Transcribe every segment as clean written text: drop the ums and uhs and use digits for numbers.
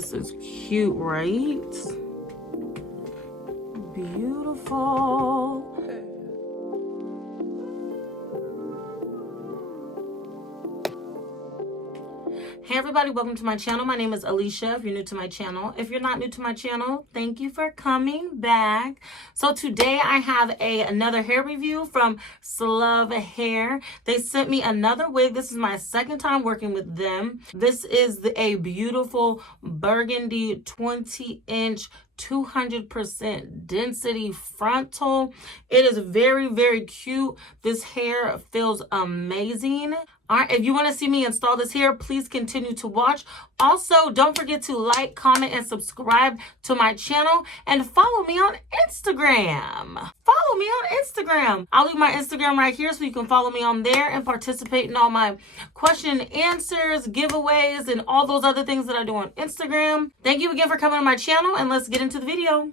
This is cute, right? Beautiful. Hey everybody, welcome to my channel. My name is Alishia if you're new to my channel. If you're not new to my channel, thank you for coming back. So today I have another hair review from Slove Hair. They sent me another wig. This is my second time working with them. This is a beautiful burgundy 20-inch 200% density frontal. It is very, very cute. This hair feels amazing. All right, if you want to see me install this hair, please continue to watch. Also, don't forget to like, comment, and subscribe to my channel and follow me on Instagram. Follow me on Instagram. I'll leave my Instagram right here so you can follow me on there and participate in all my question and answers, giveaways, and all those other things that I do on Instagram. Thank you again for coming to my channel, and let's get into the video.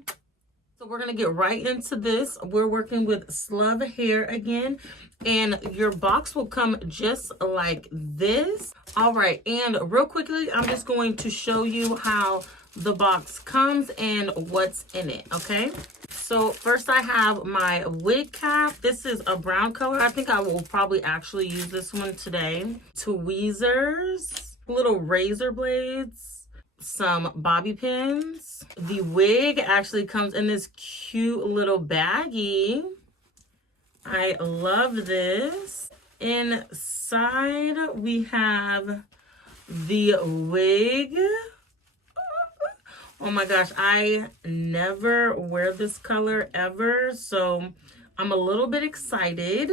So we're going to get right into this. We're working with Slove Hair again, and your box will come just like this. All right, and real quickly, I'm just going to show you how the box comes and what's in it, okay? So first I have my wig cap. This is a brown color. I think I will probably actually use this one today. Tweezers, little razor blades, some bobby pins. The wig actually comes in this cute little baggie. I love this. Inside we have the wig. Oh my gosh, I never wear this color ever, so I'm a little bit excited.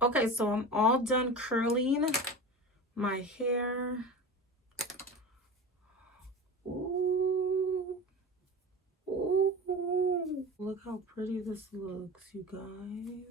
Okay, so I'm all done curling my hair. Ooh. Ooh. Look how pretty this looks, you guys.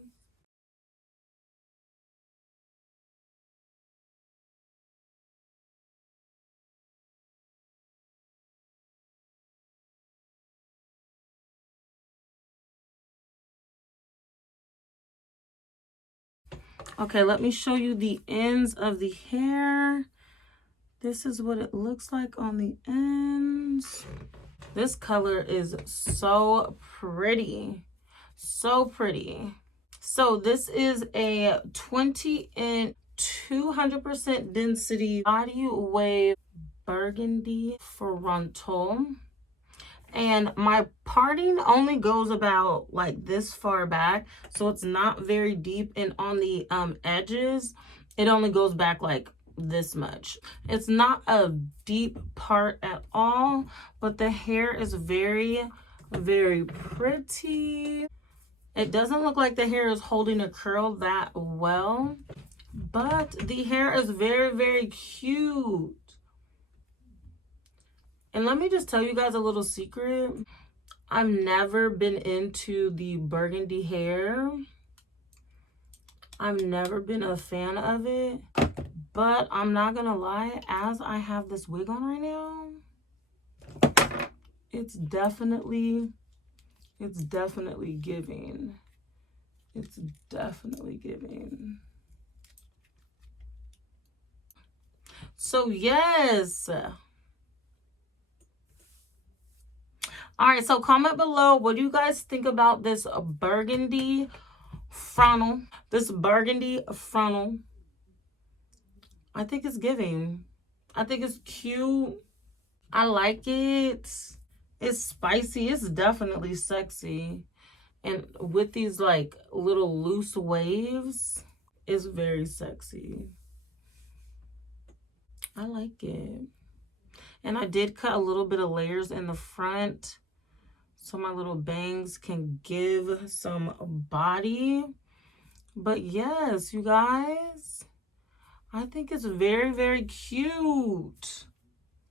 Okay, let me show you the ends of the hair. This is what it looks like on the ends. This color is so pretty. So pretty. So this is a 20-inch 200% density body wave burgundy frontal. And my parting only goes about like this far back, so it's not very deep, and on the edges it only goes back like this much. It's not a deep part at all, but the hair is very, very pretty. It doesn't look like the hair is holding a curl that well, but the hair is very, very cute. And let me just tell you guys a little secret. I've never been into the burgundy hair. I've never been a fan of it. But I'm not gonna lie, as I have this wig on right now, it's definitely giving. It's definitely giving. So yes. All right, so comment below, what do you guys think about this burgundy frontal? This burgundy frontal. I think it's giving. I think it's cute. I like it. It's spicy. It's definitely sexy. And with these like little loose waves, it's very sexy. I like it. And I did cut a little bit of layers in the front, so my little bangs can give some body. But yes, you guys, I think it's very, very cute.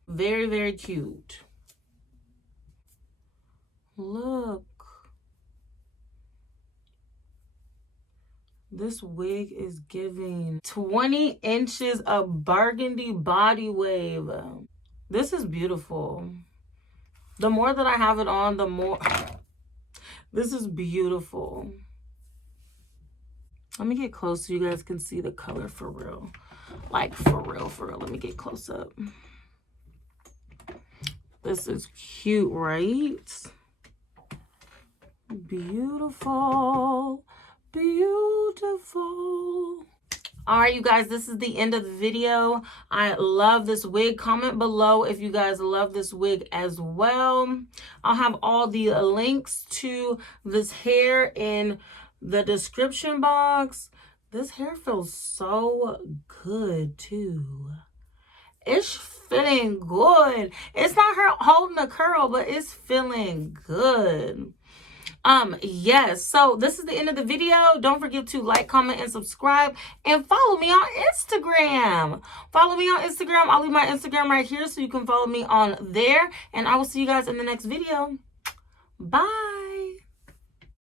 Very, very cute. Look. This wig is giving 20 inches of burgundy body wave. This is beautiful. The more that I have it on, the more... This is beautiful. Let me get close so you guys can see the color for real. Like, for real, for real. Let me get close up. This is cute, right? Beautiful. Beautiful. All right, you guys, this is the end of the video. I love this wig. Comment below if you guys love this wig as well. I'll have all the links to this hair in the description box. This hair feels so good too. It's feeling good. It's not her holding a curl, but it's feeling good. Yes, so this is the end of the video. Don't forget to like, comment, and subscribe, and follow me on Instagram. Follow me on Instagram. I'll leave my Instagram right here so you can follow me on there, and I will see you guys in the next video. Bye.